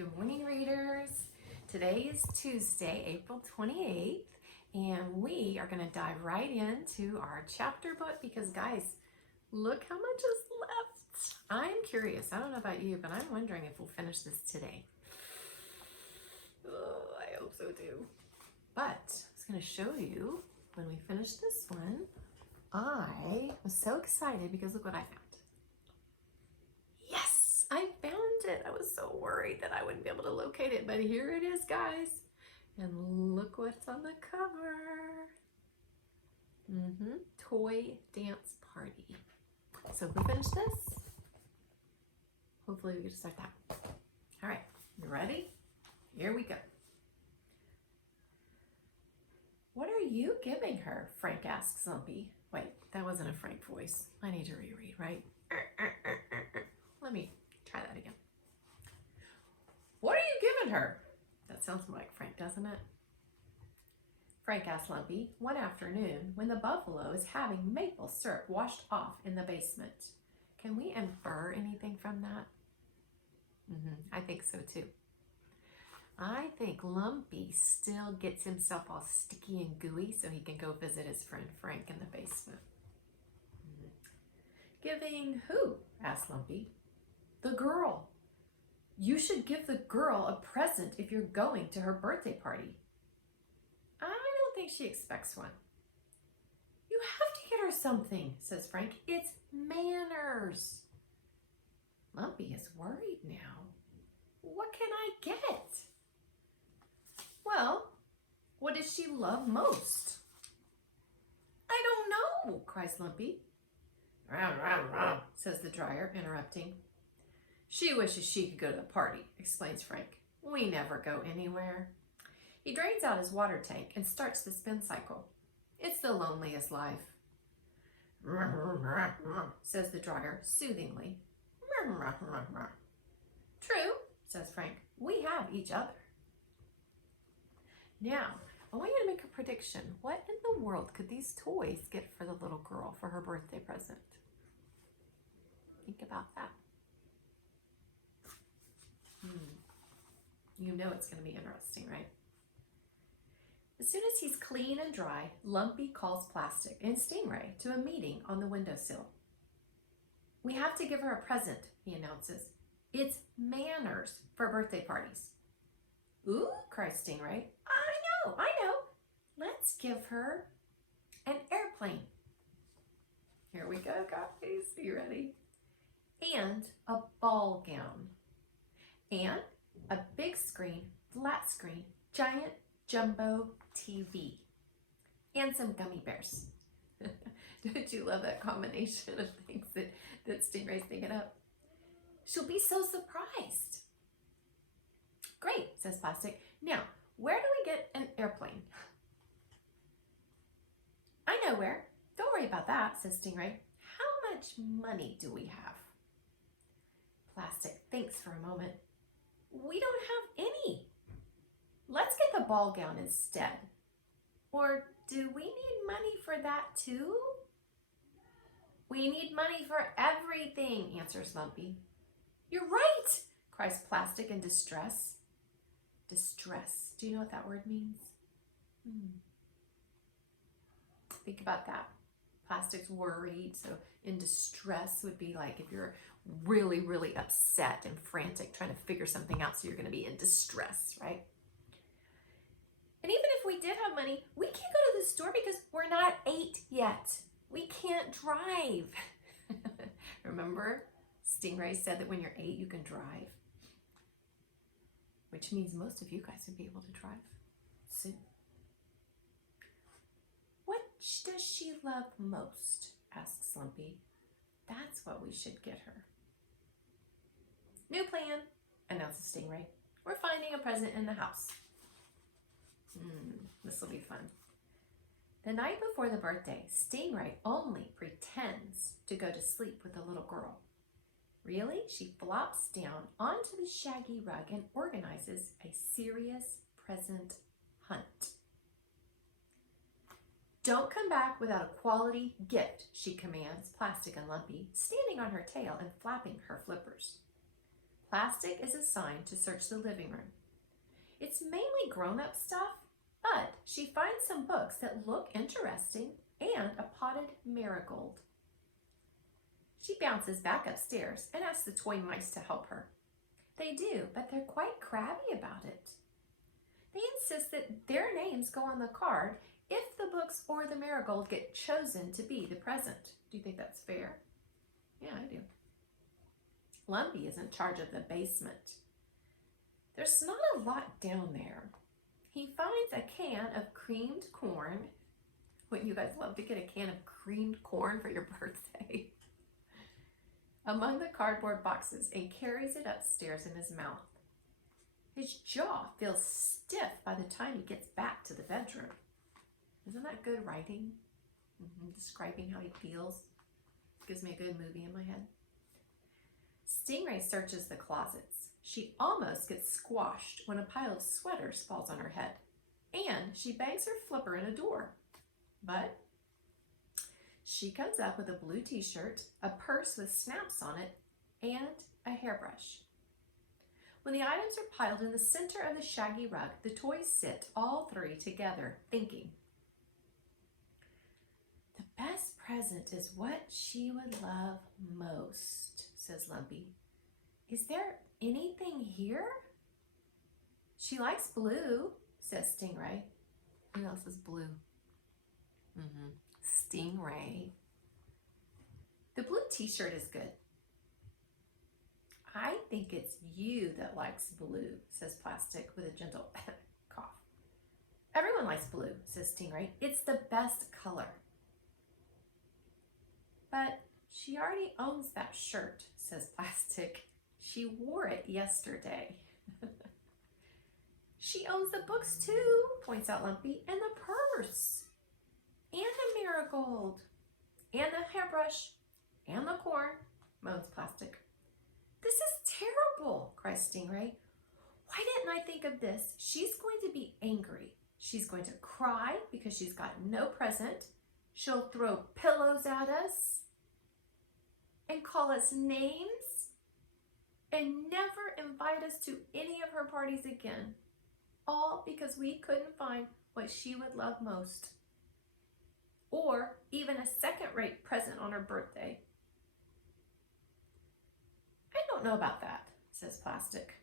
Good morning, readers. Today is Tuesday, April 28th, and we are going to dive right into our chapter book because, guys, look how much is left. I'm curious. I don't know about you, but I'm wondering if we'll finish this today. Oh, I hope so too. But I was going to show you when we finish this one. I was so excited because look what I found. Yes, I found it. I was so worried that I wouldn't be able to locate it, but here it is, guys. And look what's on the cover. Toy Dance Party. So if we finish this, hopefully we get to start that. All right, you ready? Here we go. What are you giving her? Frank asks Lumpy. Wait, that wasn't a Frank voice. I need to reread, right? Let me try that again. What are you giving her? That sounds more like Frank, doesn't it? Frank asked Lumpy one afternoon when the buffalo is having maple syrup washed off in the basement. Can we infer anything from that? I think so too. I think Lumpy still gets himself all sticky and gooey so he can go visit his friend Frank in the basement. Giving who? Asked Lumpy. The girl. You should give the girl a present if you're going to her birthday party. I don't think she expects one. You have to get her something, says Frank. It's manners. Lumpy is worried now. What can I get? Well, what does she love most? I don't know, cries Lumpy. Rah, rah, rah, says the dryer, interrupting. She wishes she could go to the party, explains Frank. We never go anywhere. He drains out his water tank and starts the spin cycle. It's the loneliest life. Says the dryer soothingly. True, says Frank. We have each other. Now, I want you to make a prediction. What in the world could these toys get for the little girl for her birthday present? Think about that. You know it's going to be interesting, right? As soon as he's clean and dry, Lumpy calls Plastic and Stingray to a meeting on the windowsill. We have to give her a present, he announces. It's manners for birthday parties. Ooh, cries Stingray. I know. Let's give her an airplane. Here we go, guys. Are you ready? And a ball gown. And a big screen, flat screen, giant jumbo TV. And some gummy bears. Don't you love that combination of things that Stingray's thinking up? She'll be so surprised. Great, says Plastic. Now, where do we get an airplane? I know where. Don't worry about that, says Stingray. How much money do we have? Plastic thinks for a moment. We don't have any. Let's get the ball gown instead. Or do we need money for that too? We need money for everything, answers Lumpy. You're right, cries Plastic in distress. Distress. Do you know what that word means? Think about that. Plastic's worried, so in distress would be like if you're really, really upset and frantic trying to figure something out, so you're going to be in distress, right? And even if we did have money, we can't go to the store because we're not 8 yet. We can't drive. Remember, Stingray said that when you're 8, you can drive. Which means most of you guys would be able to drive soon. What does she love most? Asks Lumpy. That's what we should get her. New plan, announces Stingray. We're finding a present in the house. This will be fun. The night before the birthday, Stingray only pretends to go to sleep with the little girl. Really, she flops down onto the shaggy rug and organizes a serious present hunt. Don't come back without a quality gift, she commands Plastic and Lumpy, standing on her tail and flapping her flippers. Plastic is assigned to search the living room. It's mainly grown-up stuff, but she finds some books that look interesting and a potted marigold. She bounces back upstairs and asks the toy mice to help her. They do, but they're quite crabby about it. They insist that their names go on the card if the books or the marigold get chosen to be the present. Do you think that's fair? Yeah, I do. Lumpy is in charge of the basement. There's not a lot down there. He finds a can of creamed corn. Wouldn't you guys love to get a can of creamed corn for your birthday? Among the cardboard boxes and carries it upstairs in his mouth. His jaw feels stiff by the time he gets back to the bedroom. Isn't that good writing? Describing how he feels. Gives me a good movie in my head. Stingray searches the closets. She almost gets squashed when a pile of sweaters falls on her head. And she bangs her flipper in a door. But she comes up with a blue t-shirt, a purse with snaps on it, and a hairbrush. When the items are piled in the center of the shaggy rug, the toys sit all three together, thinking. The best present is what she would love most, says Lumpy. Is there anything here? She likes blue, says Stingray. Who else is blue? Stingray. The blue t-shirt is good. I think it's you that likes blue, says Plastic with a gentle cough. Everyone likes blue, says Stingray. It's the best color. But she already owns that shirt, says Plastic. She wore it yesterday. She owns the books too, points out Lumpy, and the purse, and the marigold, and the hairbrush, and the corn, moans Plastic. This is terrible, cries Stingray. Why didn't I think of this? She's going to be angry. She's going to cry because she's got no present. She'll throw pillows at us and call us names and never invite us to any of her parties again. All because we couldn't find what she would love most. Or even a second-rate present on her birthday. I don't know about that, says Plastic.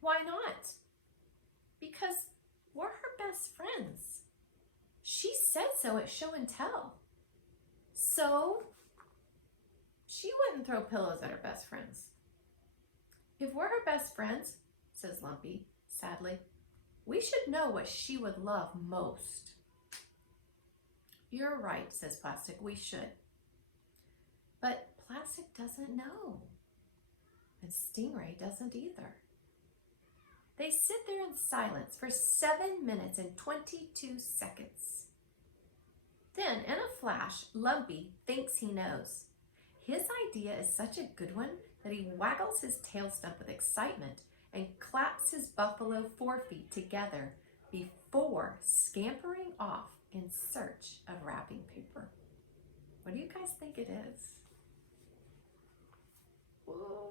Why not? Because we're her best friends. She said so at show and tell. So she wouldn't throw pillows at her best friends. If we're her best friends, says Lumpy sadly, we should know what she would love most. You're right, says Plastic, we should. But Plastic doesn't know. And Stingray doesn't either. They sit there in silence for 7 minutes and 22 seconds. Then, in a flash, Lumpy thinks he knows. His idea is such a good one that he waggles his tail stump with excitement and claps his buffalo forefeet together before scampering off in search of wrapping paper. What do you guys think it is? Whoa.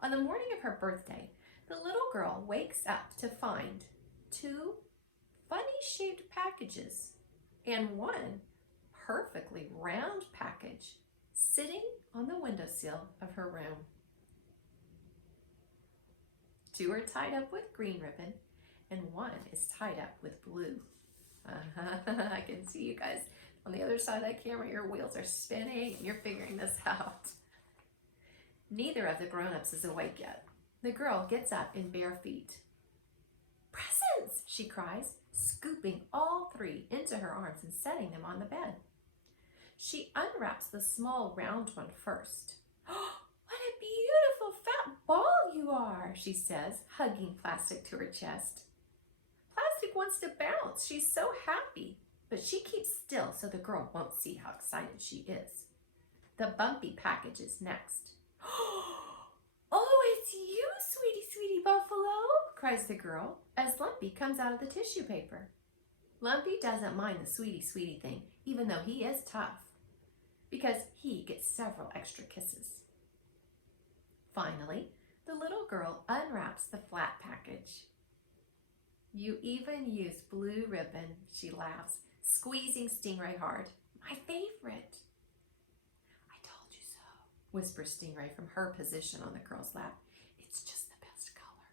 On the morning of her birthday, the little girl wakes up to find 2 funny-shaped packages and 1 perfectly round package sitting on the windowsill of her room. 2 are tied up with green ribbon and 1 is tied up with blue. I can see you guys on the other side of that camera. Your wheels are spinning and you're figuring this out. Neither of the grown-ups is awake yet. The girl gets up in bare feet. Presents, she cries, scooping all 3 into her arms and setting them on the bed. She unwraps the small round one first. Oh, what a beautiful fat ball you are, she says, hugging Plastic to her chest. Plastic wants to bounce. She's so happy, but she keeps still so the girl won't see how excited she is. The bumpy package is next. Oh, it's you, sweetie, sweetie buffalo, cries the girl as Lumpy comes out of the tissue paper. Lumpy doesn't mind the sweetie, sweetie thing, even though he is tough, because he gets several extra kisses. Finally, the little girl unwraps the flat package. You even use blue ribbon, she laughs, squeezing Stingray hard. My favorite. I told you so, whispers Stingray from her position on the girl's lap. It's just the best color.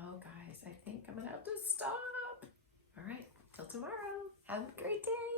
Oh, guys, I think I'm going to have to stop. All right, till tomorrow. Have a great day.